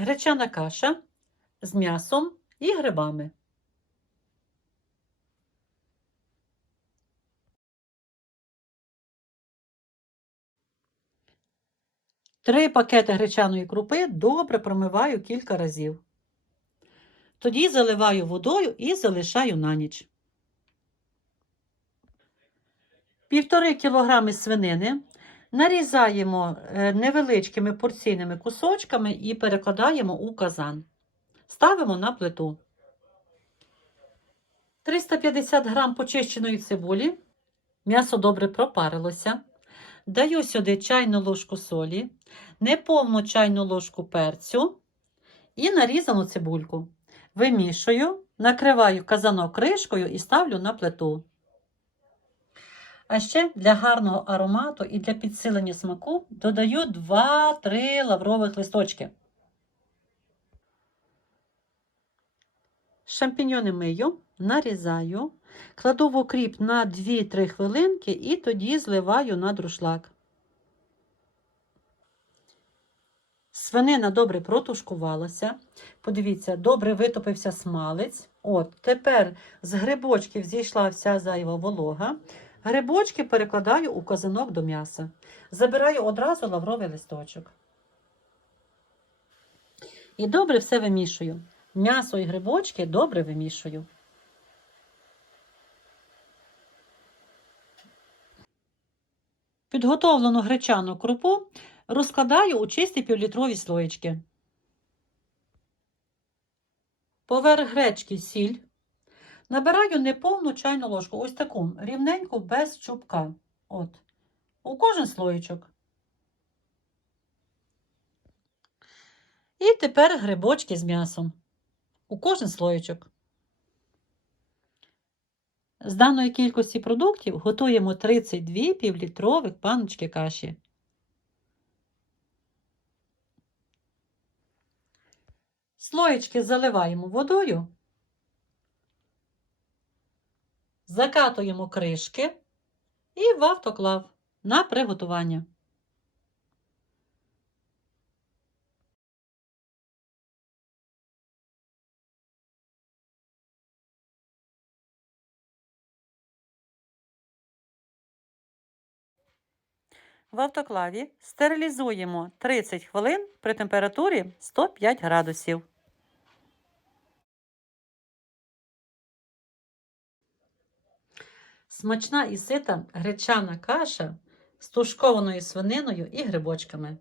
Гречана каша з м'ясом і грибами. Три пакети гречаної крупи добре промиваю кілька разів. Тоді заливаю водою і залишаю на ніч. Півтори кілограми свинини нарізаємо е, невеличкими порційними кусочками і перекладаємо у казан. Ставимо на плиту. 350 грам почищеної цибулі. М'ясо добре пропарилося. Даю сюди чайну ложку солі, неповну чайну ложку перцю і нарізану цибульку. Вимішую, накриваю казанок кришкою і ставлю на плиту. А ще для гарного аромату і для підсилення смаку додаю 2-3 лаврових листочки. Шампіньони мию, нарізаю, кладу в окріп на 2-3 хвилинки і тоді зливаю на друшлак. Свинина добре протушкувалася. Подивіться, добре витопився смалець. От, тепер з грибочків зійшла вся зайва волога. Грибочки перекладаю у казанок до м'яса. Забираю одразу лавровий листочок. І добре все вимішую. М'ясо і грибочки добре вимішую. Підготовлену гречану крупу розкладаю у чисті півлітрові слоєчки. Поверх гречки сіль. Набираю неповну чайну ложку, ось таку рівненьку без чубка. От. У кожен слоєчок. І тепер грибочки з м'ясом. У кожен слоєчок. З даної кількості продуктів готуємо 32 півлітрових паночки каші. Слоєчки заливаємо водою, закатуємо кришки і в автоклав на приготування. В автоклаві стерилізуємо 30 хвилин при температурі 105 градусів. Смачна і сита гречана каша з тушкованою свининою і грибочками.